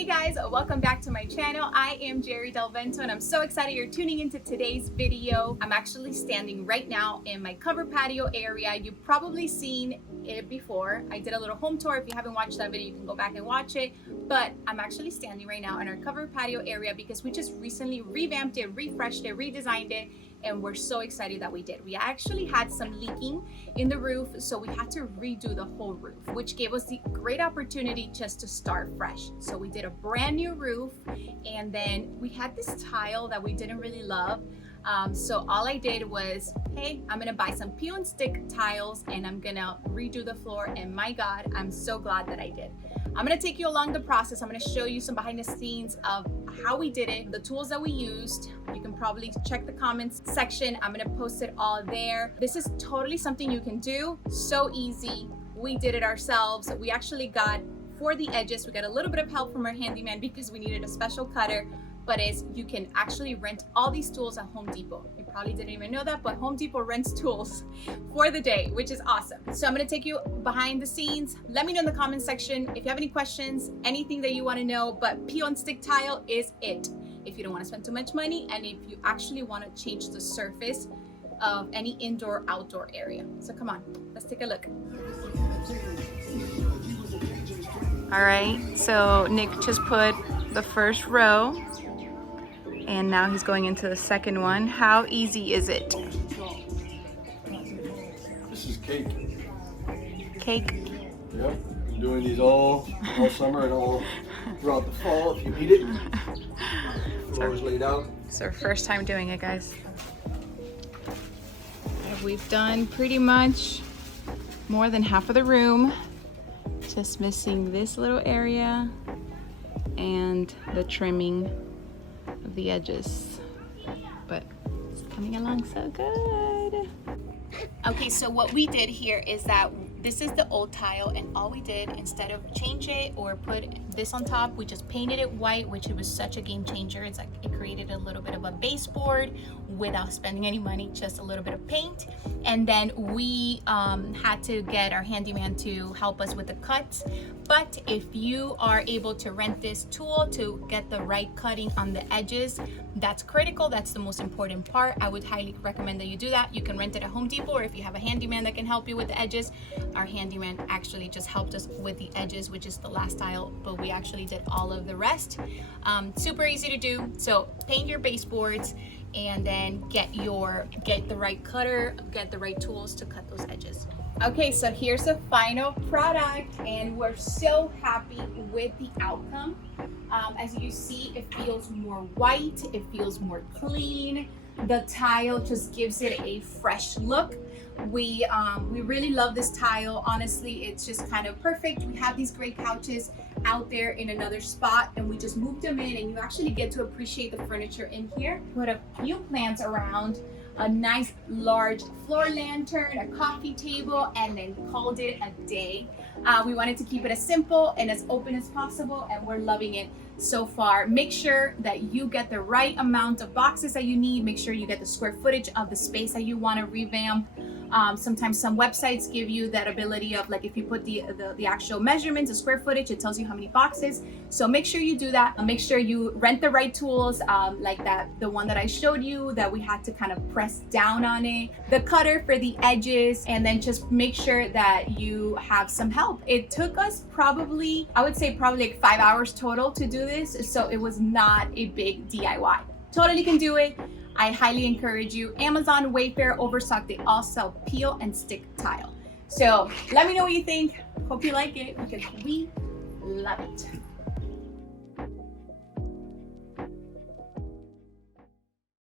Hey guys, welcome back to my channel. I am Geri Del Vento and I'm so excited you're tuning into today's video. I'm actually standing right now in my covered patio area. You've probably seen it before. I did a little home tour. If you haven't watched that video, you can go back and watch it. But I'm actually standing right now in our covered patio area because we just recently revamped it, refreshed it, redesigned it, and we're so excited that we did. We actually had some leaking in the roof, so we had to redo the whole roof, which gave us the great opportunity just to start fresh. So we did a brand new roof, and then we had this tile that we didn't really love. So all I did was, hey, I'm gonna buy some peel and stick tiles and I'm gonna redo the floor, and my God, I'm so glad that I did. I'm gonna take you along the process. I'm gonna show you some behind the scenes of how we did it, the tools that we used. You can probably check the comments section. I'm gonna post it all there. This is totally something you can do, so easy. We did it ourselves. We actually got, for the edges, we got a little bit of help from our handyman because we needed a special cutter. But you can actually rent all these tools at Home Depot. You probably didn't even know that, but Home Depot rents tools for the day, which is awesome. So I'm gonna take you behind the scenes. Let me know in the comment section if you have any questions, anything that you wanna know, but peel and stick tile is it. If you don't wanna spend too much money, and if you actually wanna change the surface of any indoor, outdoor area. So come on, let's take a look. All right, so Nick just put the first row, and now he's going into the second one. How easy is it? This is cake. Cake? Yep, I'm doing these all summer and all throughout the fall if you need it. Floor's laid out. It's our first time doing it, guys. We've done pretty much more than half of the room. Just missing this little area and the trimming of the edges, but it's coming along so good. Okay, so what we did here is that this is the old tile, and all we did, instead of change it or put this on top, we just painted it white, which it was such a game changer. It's like it created a little bit of a baseboard without spending any money, just a little bit of paint. And then we had to get our handyman to help us with the cuts. But if you are able to rent this tool to get the right cutting on the edges, that's critical. That's the most important part. I would highly recommend that you do that. You can rent it at Home Depot, or if you have a handyman that can help you with the edges. Our handyman actually just helped us with the edges, which is the last tile, but we actually did all of the rest. Super easy to do. So paint your baseboards and then get the right cutter, get the right tools to cut those edges. Okay, so here's the final product, and we're so happy with the outcome. As you see, it feels more white, it feels more clean. The tile just gives it a fresh look. We really love this tile. Honestly, it's just kind of perfect. We have these great couches out there in another spot, and we just moved them in, and you actually get to appreciate the furniture in here. Put a few plants around, a nice large floor lantern, a coffee table, and then called it a day. We wanted to keep it as simple and as open as possible, and we're loving it so far. Make sure that you get the right amount of boxes that you need. Make sure you get the square footage of the space that you want to revamp. Sometimes some websites give you that ability of, like, if you put the actual measurements, the square footage, it tells you how many boxes. So make sure you do that. Make sure you rent the right tools, like the one that I showed you that we had to kind of press down on it, the cutter for the edges, and then just make sure that you have some help. It took us probably, I would say probably like 5 hours total to do this. So it was not a big DIY. Totally can do it. I highly encourage you. Amazon, Wayfair, Overstock, they all sell peel and stick tile. So let me know what you think. Hope you like it because we love it.